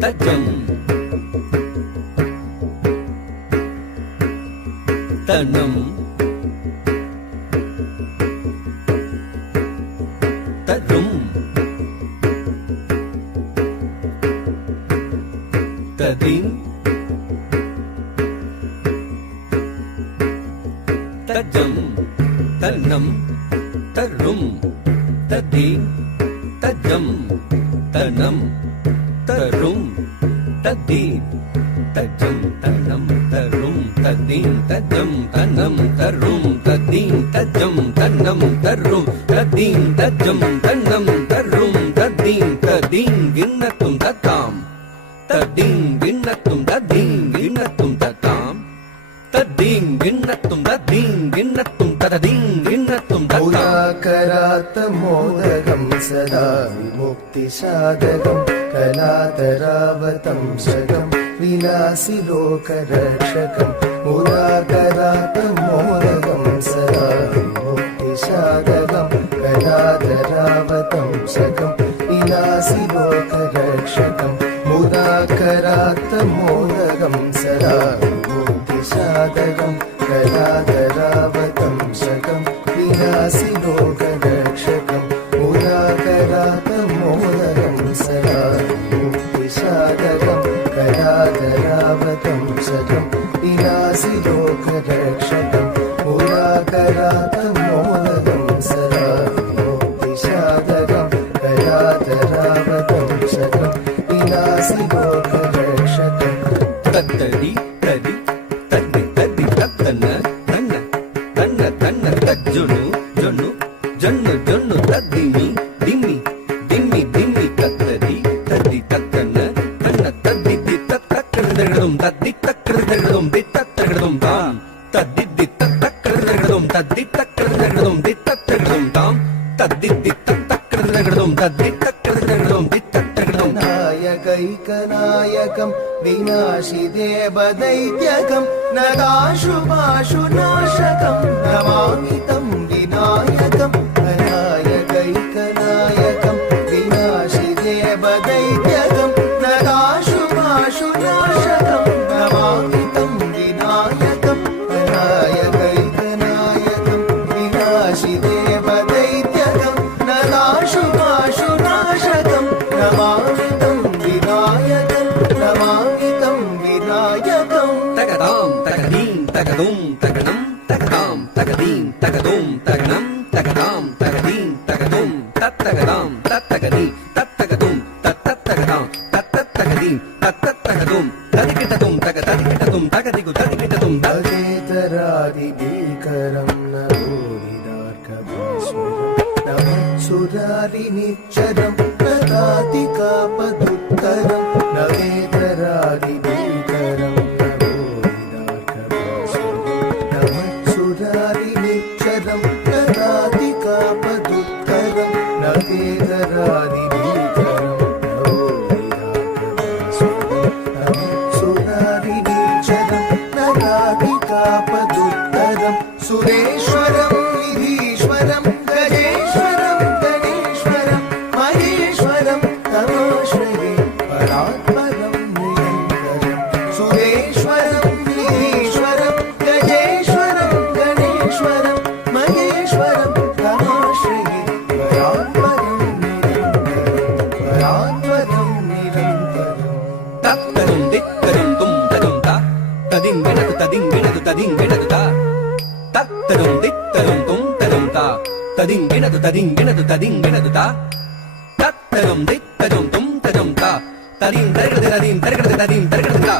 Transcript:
தஜம் தனம் தரும் ததின் தஜம் தன்னம் தரும் ததின் தஜம் தனம் தரும் ததீன் தஜம் தன்னம் தரும் ததீன் தஜம் தன்னம் தரும் ததீன் தஜம் தன்னம் தரும் ததீன் தஜம் தன்னம் தரும் ததீன் ததீன் கிண்ணத்தும் தத்தாம் ததீன் கிண்ணத்தும் ததீன் கிண்ணத்தும் தத்தாம் ததீன் கிண்ணத்தும் ததீன் கிண்ணத்தும் ததீன் கிண்ணத்தும் கராத்த மோதகம் சதா விமுக்தி சாதகம் கலாதராவதம் சகம் விலாசி லோகரக்ஷகம் முராகராத்த மோதகம் சதா விமுக்தி சாதகம் கலாதராவதம் சகம் விலாசி லோகரக்ஷகம் முராகராத்த மோதகம் சதா விமுக்தி சாதகம் கலாதராவதம் சகம் விலாசி லோகரக்ஷகம் முராகராத்த மோதகம் சதா விமுக்தி சாதகம் கலாதராவதம் சகம் விலாசி லோகரக்ஷகம் முராகராத்த மோதகம் சதா விமுக்தி சாதகம் கலாதராவதம் சகம் விலாசி லோகரக்ஷகம் தத்தடி தடி தடி தடி தத்தன தன்ன தன்ன தன்ன தஜ்ஜுனு ஜொன்னு ஜொன்னு ஜொன்னு தத்திமி திம்மி திம்மி திம்மி தத்தடி தடி தத்தன தன்ன தத்தி தி தத்தக்கறதம் தத்தி தக்கறதம் தி தத்தக்கறதம் தாம் தத்தி தி தத்தக்கறதம் தத்தி தக்கறதம் தி தத்தக்கறதம் தாம் தத்தி தி தத்தக்கறதம் தத்தி தக்கறதம் தி தத்தக்கறதம் நாயகைகநாயகம் விநாசி தேவதைத்யகம் நகாசுபாசு நாசகம் நமாமி தம் விநாயகம் நாயகைகநாயகம் விநாசி தேவதைத்யகம் நகாசுபாசு நாசகம் நமாமி தம் விநாயகம் நாயகைகநாயகம் விநாசி தேவதைத்யகம் நகாசுபாசு நாசகம் நமாமி தம் விநாயகம் நமாமி தம் விநாயகம் தகதாம் தகதீம் தகதும் தகனம் தகதாம் தகதீம் தகதும் தகனம் தகதாம் தகதீம் தகதும் தத்தகதாம் தத்தகதி தத்தகதும் தத்தத்தகதாம் தத்தத்தகதீம் தத்தத்தகதும் ததிகிட்டதும் தகததிகிட்டதும் தகதிகு ததிகிட்டதும் தகேதராதி பீகரம் நரோதிதார்கபாஸ்வரம் நமத்சுராரி நிச்சரம் நகாதி காபதுத்தரம் நவேதராதி பீகரம் நிச்சரம் நகாதி காபதுத்தரம் நவேதராதி பீகரம் சுராரி நிச்சரம் நகாதி காபதுத்தரம் சுரேஸ்வரம் நிதீஸ்வரம் கஜேஸ்வரம் கணேஸ்வரம் மகேஸ்வரம் தமாஸ்ரயே பராத்பரம் நிரந்தரம் சுரேஸ்வரம் நிதீஸ்வரம் கஜேஸ்வரம் கணேஸ்வரம் மகேஸ்வரம் தமாஸ்ரயே பராத்பரம் நிரந்தரம் பராத்பரம் நிரந்தரம் தத்தரும் தித்தரும் தும் ததும் தா ததிங்கிணது ததிங்கிணது ததிங்கிணது தா தத்தரும் தித்தரும் தும் ததும் தா ததிங்கிணது ததிங்கிணது ததிங்கிணது தா தத்தரும் தித்தரும் தும் ததும் தா ததின் தருகிறது ததின் தருகிறது ததின் தருகிறது தா